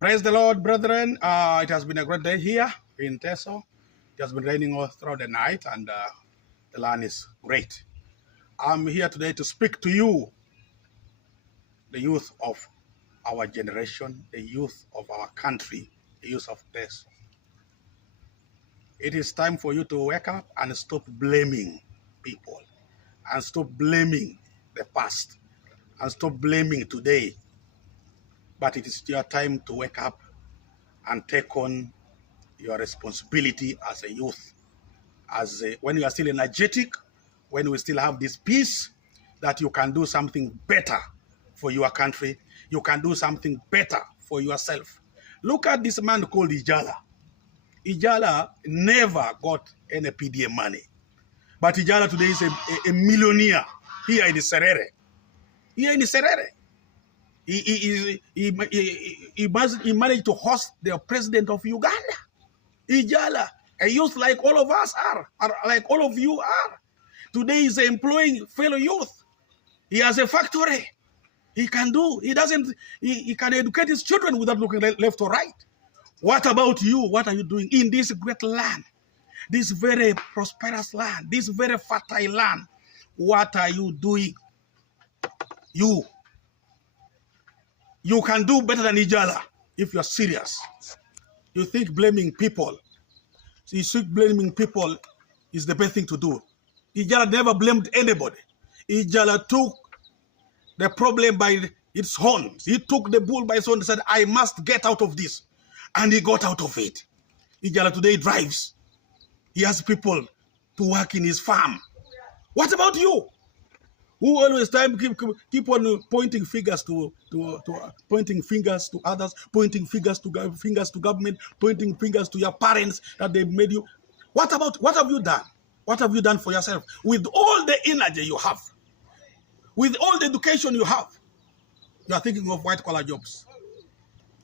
Praise the Lord, brethren. It has been a great day here in Iteso. It has been raining all throughout the night, and the land is great. I'm here today to speak to you, the youth of our generation, the youth of our country, the youth of Iteso. It is time for you to wake up and stop blaming people, and stop blaming the past, and stop blaming today. But it is your time to wake up and take on your responsibility as a youth, when you are still energetic, when we still have this peace, that you can do something better for your country, you can do something better for yourself. Look at this man called Ijala. Ijala never got any PDM money, but Ijala today is a millionaire here in Serere. Here in Serere. He managed to host the president of Uganda. Ijala, a youth like all of us are like all of you are. Today is employing fellow youth. He has a factory. He can educate his children without looking left or right. What about you? What are you doing in this great land? This very prosperous land, this very fertile land. What are you doing? You can do better than Ijala if you're serious. You think blaming people is the best thing to do. Ijala never blamed anybody. Ijala took the problem by its horns. He took the bull by its horns and said, I must get out of this. And he got out of it. Ijala today drives. He has people to work in his farm. What about you? Who always keep on pointing fingers to others, pointing fingers to government, pointing fingers to your parents that they made you. What have you done? What have you done for yourself? With all the energy you have, with all the education you have, you are thinking of white-collar jobs.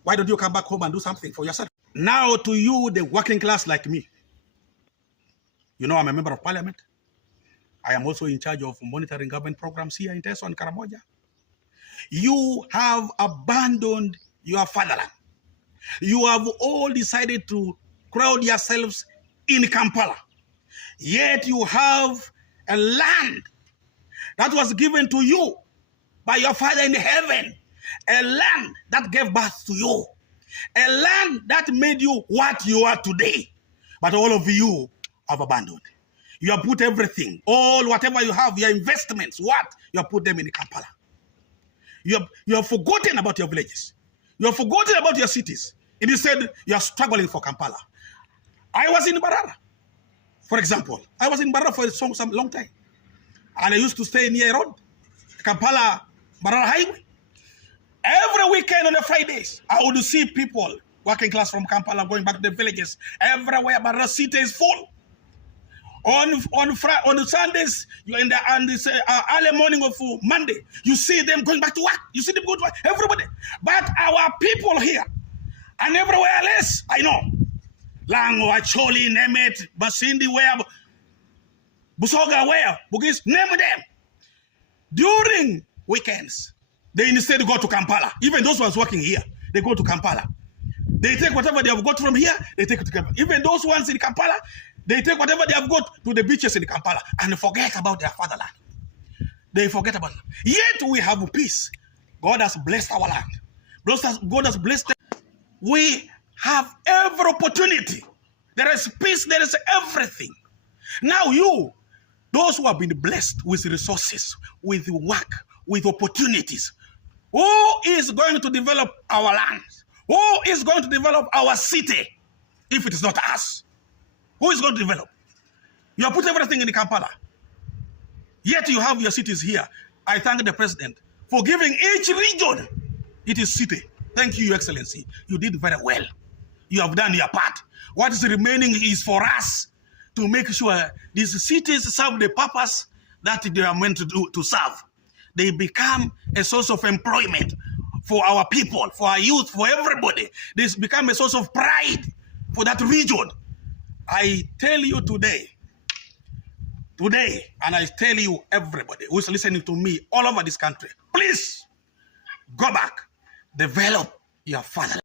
Why don't you come back home and do something for yourself? Now to you, the working class like me. You know I'm a member of parliament. I am also in charge of monitoring government programs here in Iteso and Karamoja. You have abandoned your fatherland. You have all decided to crowd yourselves in Kampala. Yet you have a land that was given to you by your Father in heaven. A land that gave birth to you. A land that made you what you are today. But all of you have abandoned. You have put everything, whatever you have, your investments, you have put them in Kampala. You have forgotten about your villages. You have forgotten about your cities. Instead, you are struggling for Kampala. I was in Barara, for example. I was in Barara for some long time. And I used to stay near a road, Kampala, Barara Highway. Every weekend on the Fridays, I would see people, working class from Kampala, going back to the villages. Everywhere, Barara city is full. On Sundays, in the early morning of Monday, you see them going back to work. You see them go to work, everybody. But our people here, and everywhere else, I know. Lango, Acholi, name it, Basindi, where, Basoga, where, Bagisu, name them. During weekends, they instead go to Kampala. Even those ones working here, they go to Kampala. They take whatever they have got from here, they take it to Kampala. Even those ones in Kampala, they take whatever they have got to the beaches in Kampala and forget about their fatherland. They forget about it. Yet we have peace. God has blessed our land. God has blessed them. We have every opportunity. There is peace. There is everything. Now you, those who have been blessed with resources, with work, with opportunities, who is going to develop our land? Who is going to develop our city if it is not us? Who is going to develop? You have put everything in Kampala. Yet you have your cities here. I thank the president for giving each region its city. Thank you, Your Excellency. You did very well. You have done your part. What is remaining is for us to make sure these cities serve the purpose that they are meant to serve. They become a source of employment for our people, for our youth, for everybody. This become a source of pride for that region. I tell you today, and I tell you everybody who is listening to me all over this country, please go back, develop your fatherland.